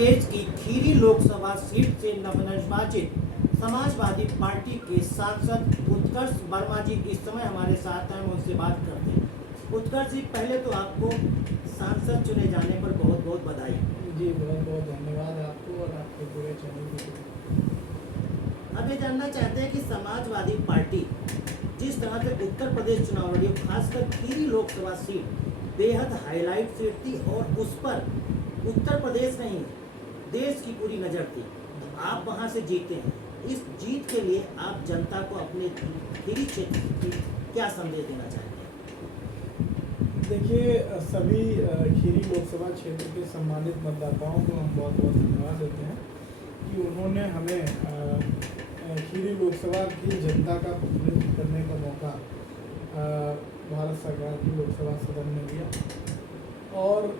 प्रदेश की खीरी लोकसभा सीट से नवनिर्वाचित समाजवादी पार्टी के सांसद उत्कर्ष वर्मा जी इस समय हमारे साथ हैं। उनसे बात करते हैं। उत्कर्ष जी, पहले तो आपको सांसद चुने जाने पर बहुत बहुत बधाई। जी, बहुत बहुत धन्यवाद आपको और आपके पूरे चैनल को। अब ये जानना चाहते हैं कि समाजवादी पार्टी जिस तरह से उत्तर प्रदेश चुनाव लड़ी, खासकर खीरी लोकसभा सीट बेहद हाईलाइट सीट थी और उस पर उत्तर प्रदेश नहीं देश की पूरी नज़र थी। आप वहां से जीते हैं। इस जीत के लिए आप जनता को अपने खीरी क्षेत्र की क्या संदेश देना चाहते हैं? देखिए, सभी खीरी लोकसभा क्षेत्र के सम्मानित मतदाताओं को हम बहुत बहुत धन्यवाद देते हैं कि उन्होंने हमें खीरी लोकसभा की जनता का प्रतिनिधित्व करने का मौका भारत सरकार की लोकसभा सदन में दिया। और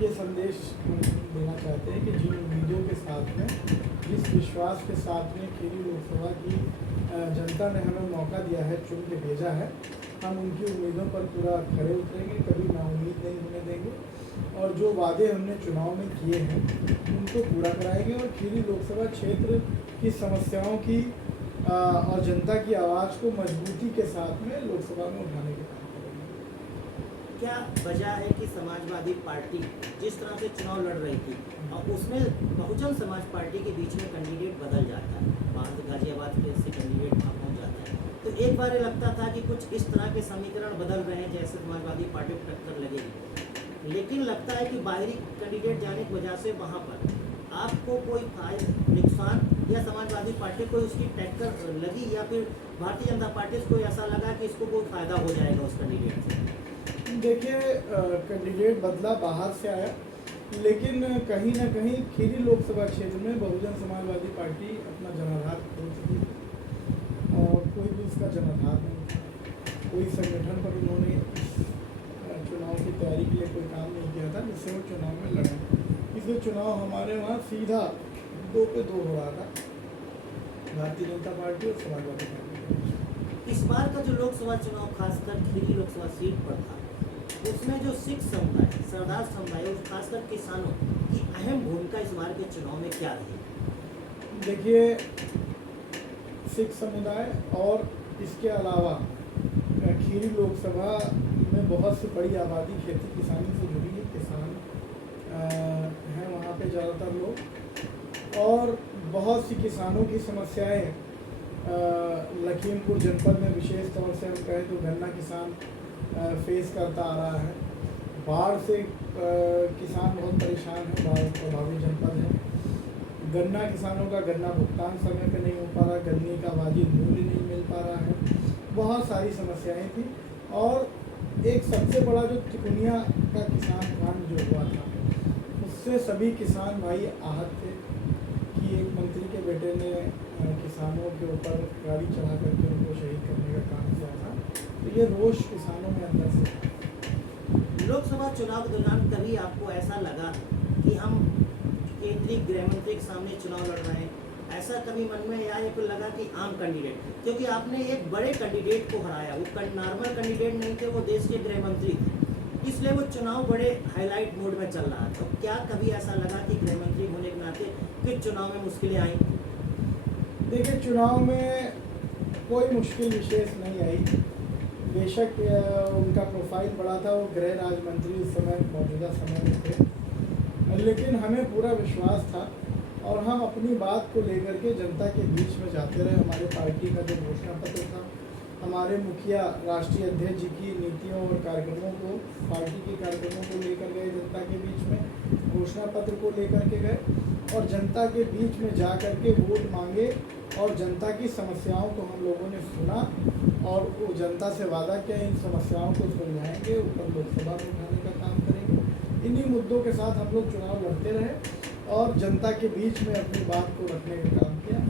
ये संदेश देना चाहते हैं कि जिन उम्मीदों के साथ में, जिस विश्वास के साथ में खीरी लोकसभा की जनता ने हमें मौका दिया है, चुन के भेजा है, हम उनकी उम्मीदों पर पूरा खरे उतरेंगे, कभी नाउम्मीद नहीं होने देंगे और जो वादे हमने चुनाव में किए हैं उनको पूरा कराएंगे और खीरी लोकसभा क्षेत्र की समस्याओं की और जनता की आवाज़ को मजबूती के साथ में लोकसभा में उठाने के काम करेंगे। क्या वजह है कि समाजवादी पार्टी जिस तरह से चुनाव लड़ रही थी और उसमें बहुजन समाज पार्टी के बीच में कैंडिडेट बदल जाता है, वहाँ से गाजियाबाद से कैंडिडेट वहाँ पहुँच जाता है, तो एक बार ये लगता था कि कुछ इस तरह के समीकरण बदल रहे हैं जैसे समाजवादी पार्टी को टक्कर लगेगी, लेकिन लगता है कि बाहरी कैंडिडेट जाने की वजह से वहाँ पर आपको कोई नुकसान या समाजवादी पार्टी को उसकी टक्कर लगी या फिर भारतीय जनता पार्टी को ऐसा लगा कि इसको कोई फायदा हो जाएगा उस कैंडिडेट से? देखिए, कैंडिडेट बदला, बाहर से आया, लेकिन कहीं ना कहीं खीरी लोकसभा क्षेत्र में बहुजन समाजवादी पार्टी अपना जनाधार खो चुकी है और कोई भी उसका जनाधार नहीं था। कोई संगठन पर उन्होंने चुनाव की तैयारी के लिए कोई काम नहीं किया था जिससे वो चुनाव में लड़े। इसलिए चुनाव हमारे वहाँ सीधा 2 पे 2 हो रहा था, भारतीय जनता पार्टी और समाजवादी पार्टी। इस बार का जो लोकसभा चुनाव खासकर खीरी लोकसभा सीट पर था, उसमें जो सिख समुदाय, सरदार समुदाय और खासकर किसानों की अहम भूमिका इस बार के चुनाव में क्या रही? देखिए, सिख समुदाय और इसके अलावा खीरी लोकसभा में बहुत सी बड़ी आबादी खेती किसानी से जुड़ी है। किसान हैं वहाँ पे ज़्यादातर लोग और बहुत सी किसानों की समस्याएं लखीमपुर जनपद में विशेष तौर से हम कहें तो गन्ना किसान फेस करता आ रहा है। बाढ़ से किसान बहुत परेशान है, बाढ़ प्रभावित जनपद है। गन्ना किसानों का गन्ना भुगतान समय पे नहीं हो पा रहा, गन्ने का वाजिब मूल्य नहीं मिल पा रहा है, बहुत सारी समस्याएं थी। और एक सबसे बड़ा जो तिकोनिया का किसान कांड जो हुआ था, उससे सभी किसान भाई आहत थे कि एक मंत्री के बेटे ने किसानों के ऊपर गाड़ी चढ़ा करके उनको शहीद करने का काम किया था। तो ये रोष किसानों में अंदर से। लोकसभा चुनाव के दौरान कभी आपको ऐसा लगा कि हम केंद्रीय गृह मंत्री के सामने चुनाव लड़ रहे हैं, ऐसा कभी मन में या ये लगा कि आम कैंडिडेट, क्योंकि आपने एक बड़े कैंडिडेट को हराया, वो नॉर्मल कैंडिडेट नहीं थे, वो देश के गृह मंत्री थे, इसलिए वो चुनाव बड़े हाईलाइट मोड में चल रहा था। तो क्या कभी ऐसा लगा कि गृह मंत्री होने के नाते कि चुनाव में मुश्किलें आई? देखिए, चुनाव में कोई मुश्किल विशेष नहीं आई। बेशक उनका प्रोफाइल बड़ा था, वो गृह राज्य मंत्री उस समय मौजूदा समय में थे, लेकिन हमें पूरा विश्वास था और हम अपनी बात को लेकर के जनता के बीच में जाते रहे। हमारे पार्टी का जो घोषणा पत्र था, हमारे मुखिया राष्ट्रीय अध्यक्ष जी की नीतियों और कार्यक्रमों को, पार्टी के कार्यक्रमों को लेकर गए जनता के बीच में, घोषणा पत्र को लेकर के गए और जनता के बीच में जा कर के वोट मांगे और जनता की समस्याओं को हम लोगों ने सुना और वो जनता से वादा किया इन समस्याओं को सुलझाएंगे, ऊपर लोकसभा में उठाने का काम करेंगे। इन्हीं मुद्दों के साथ हम लोग चुनाव लड़ते रहे और जनता के बीच में अपनी बात को रखने का काम किया।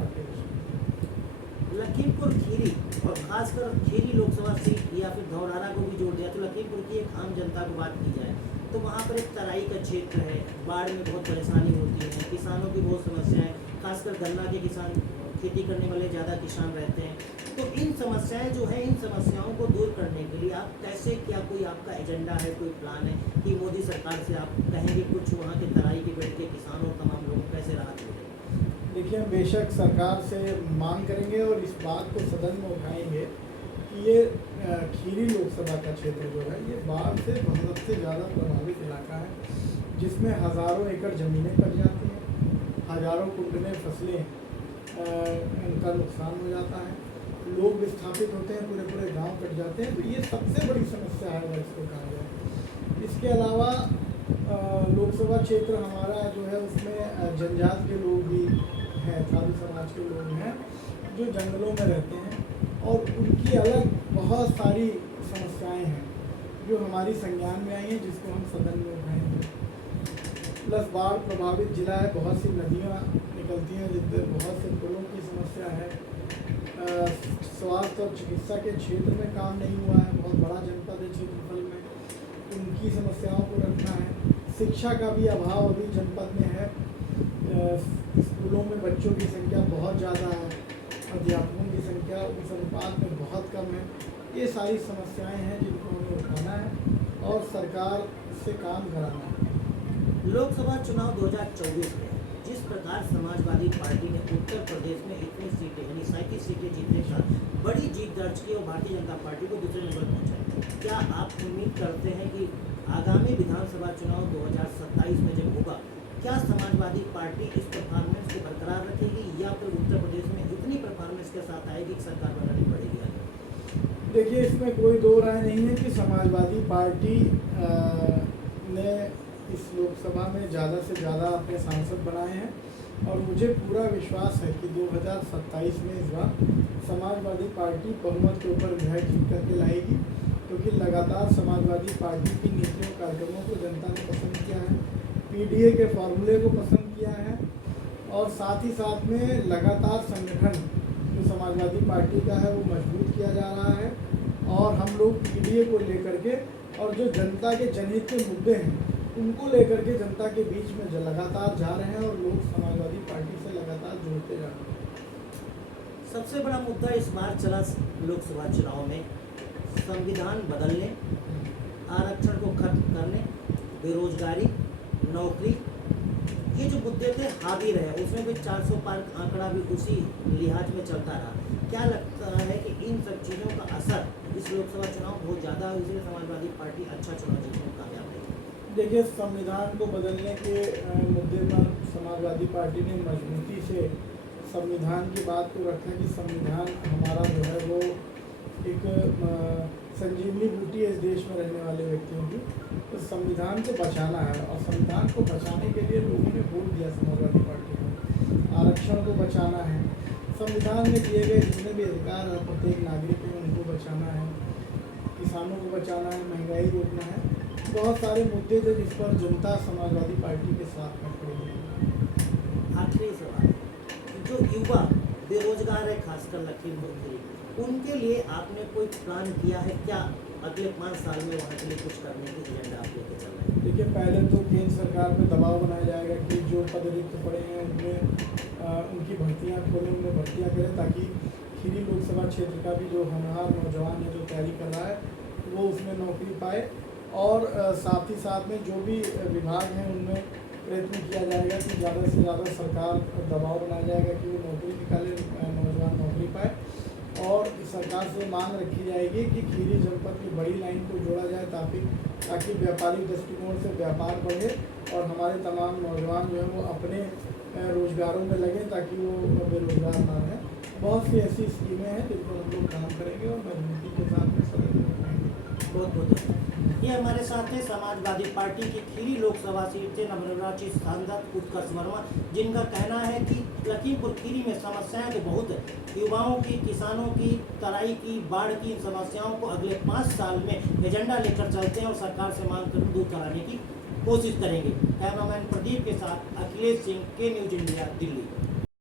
लखीमपुर खीरी और खासकर खीरी लोकसभा सीट या फिर धौरहरा को भी जोड़ दिया तो लखीमपुर की एक आम जनता को बात की जाए तो वहाँ पर एक तराई का क्षेत्र है, बाढ़ में बहुत परेशानी होती है, किसानों की बहुत समस्याएं, खासकर गन्ना के किसान खेती करने वाले ज़्यादा किसान रहते हैं। तो इन समस्याएं जो है, इन समस्याओं को दूर करने के लिए आप कैसे, क्या कोई आपका एजेंडा है, कोई प्लान है कि मोदी सरकार से आप कहेंगे कुछ वहाँ के तराई के बेल्ट के किसानों और तमाम लोगों को कैसे राहत मिले? देखिए, हम बेशक सरकार से मांग करेंगे और इस बात को सदन में उठाएंगे कि ये खीरी लोकसभा का क्षेत्र जो है, ये बाढ़ से बहुत से ज़्यादा प्रभावित इलाका है, जिसमें हज़ारों एकड़ ज़मीनें कट जाती हैं, हज़ारों कुंटलें फसलें उनका नुकसान हो जाता है, लोग विस्थापित होते हैं, पूरे पूरे गांव कट जाते हैं। तो ये सबसे बड़ी समस्या है अगर इसको कहा जाए। इसके अलावा लोकसभा क्षेत्र हमारा जो है, उसमें जनजाति के लोग भी हैं, थारू समाज के लोग हैं जो जंगलों में रहते हैं और उनकी अलग बहुत सारी समस्याएं हैं जो हमारी संज्ञान में आई हैं, जिसको हम सदन में उठाएंगे। प्लस बाढ़ प्रभावित जिला है, बहुत सी नदियाँ निकलती हैं जिसमें बहुत से पुलों की समस्या है। स्वास्थ्य और चिकित्सा के क्षेत्र में काम नहीं हुआ है, बहुत बड़ा जनपद है क्षेत्रफल में, उनकी समस्याओं को रखना है। शिक्षा का भी अभाव अभी जनपद में है, स्कूलों में बच्चों की संख्या बहुत ज़्यादा है, अध्यापकों की संख्या उस अनुपात में बहुत कम है। ये सारी समस्याएं हैं जिनको हमें उठाना है और सरकार से काम कराना है। लोकसभा चुनाव 2024 में जिस प्रकार समाजवादी पार्टी ने उत्तर प्रदेश में इतनी सीटें यानी 37 सीटें जीतने का बड़ी जीत दर्ज की और भारतीय जनता पार्टी को दूसरे नंबर पहुंचाई, क्या आप उम्मीद करते हैं कि आगामी विधानसभा चुनाव 2027 में जब होगा, क्या समाजवादी पार्टी इस परफॉर्मेंस को बरकरार रखेगी या फिर उत्तर प्रदेश में इतनी परफॉर्मेंस के साथ आएगी कि सरकार बनानी पड़ेगी? देखिए, इसमें कोई दो राय नहीं है कि समाजवादी पार्टी ने इस लोकसभा में ज़्यादा से ज़्यादा अपने सांसद बनाए हैं और मुझे पूरा विश्वास है कि 2027 में इस बार समाजवादी पार्टी बहुमत के ऊपर विधायक जीत करके लाएगी, क्योंकि लगातार समाजवादी पार्टी की नीतियों कार्यक्रमों को जनता ने पसंद किया है, पीडीए के फॉर्मूले को पसंद किया है और साथ ही साथ में लगातार संगठन जो समाजवादी पार्टी का है वो मजबूत किया जा रहा है और हम लोग पीडीए को लेकर के और जो जनता के जनहित के मुद्दे हैं उनको लेकर के जनता के बीच में लगातार जा रहे हैं और लोग समाजवादी पार्टी से लगातार जुड़ते जा रहे हैं। सबसे बड़ा मुद्दा इस बार चला लोकसभा चुनाव में संविधान बदलने, आरक्षण को खत्म करने, बेरोजगारी, नौकरी, ये जो मुद्दे थे हावी रहे। उसमें भी 400 पार आंकड़ा भी उसी लिहाज में चलता रहा। क्या लगता है कि इन सब चीज़ों का असर इस लोकसभा चुनाव बहुत ज़्यादा है, इसलिए समाजवादी पार्टी अच्छा चुनाव जीतने में कामयाब रही? देखिए, संविधान को बदलने के मुद्दे पर समाजवादी पार्टी ने मजबूती से संविधान की बात को रखा कि संविधान हमारा जो है वो एक संजीवनी बूटी है इस देश में रहने वाले व्यक्तियों की। तो संविधान को बचाना है और संविधान को बचाने के लिए लोगों ने वोट दिया समाजवादी पार्टी को। आरक्षण को बचाना है, संविधान में दिए गए जितने भी अधिकार है प्रत्येक नागरिक हैं उनको बचाना है, किसानों को बचाना है, महंगाई रोकना है। बहुत सारे मुद्दे थे जिस पर जनता समाजवादी पार्टी के साथ में खड़ी है। आखिरी सवाल, जो युवा बेरोजगार है खासकर लखीमपुर खीरी, उनके लिए आपने कोई प्लान किया है क्या? अगले 5 साल में वहाँ के लिए कुछ करने की एजेंडा आप लेके चल रहे हैं? देखिए, पहले तो केंद्र सरकार पे दबाव बनाया जाएगा कि जो पद रिक्त पड़े हैं उनमें उनकी भर्तियाँ खोलें, उनमें भर्तियाँ करें ताकि खीरी लोकसभा क्षेत्र का भी जो होनहार नौजवान है जो तैयारी कर रहा है वो उसमें नौकरी पाए। और साथ ही साथ में जो भी विभाग हैं उनमें प्रयत्न किया जाएगा कि ज़्यादा से ज़्यादा सरकार दबाव बनाया जाएगा कि वो नौकरी निकाले, नौजवान नौकरी पाए। और सरकार से मांग रखी जाएगी कि खीरी जनपद की बड़ी लाइन को जोड़ा जाए ताकि व्यापारिक दृष्टिकोण से व्यापार बढ़े और हमारे तमाम नौजवान जो हैं वो अपने रोजगारों में लगें ताकि वो बेरोजगार ना रहें। बहुत सी ऐसी स्कीमें हैं जिन पर हम लोग काम करेंगे और मजबूती के साथ में सदन में उठाएंगे। बहुत बहुत ये हमारे साथ हैं समाजवादी पार्टी की खीरी लोकसभा सीट से नवनिर्वाचित सांसद उत्कर्ष वर्मा, जिनका कहना है कि लखीमपुर खीरी में समस्याएं तो बहुत है, युवाओं की, किसानों की, तराई की, बाढ़ की समस्याओं को अगले 5 साल में एजेंडा लेकर चलते हैं और सरकार से मांग कर दूर कराने की कोशिश करेंगे। कैमरामैन प्रदीप के साथ अखिलेश सिंह, के न्यूज इंडिया, दिल्ली।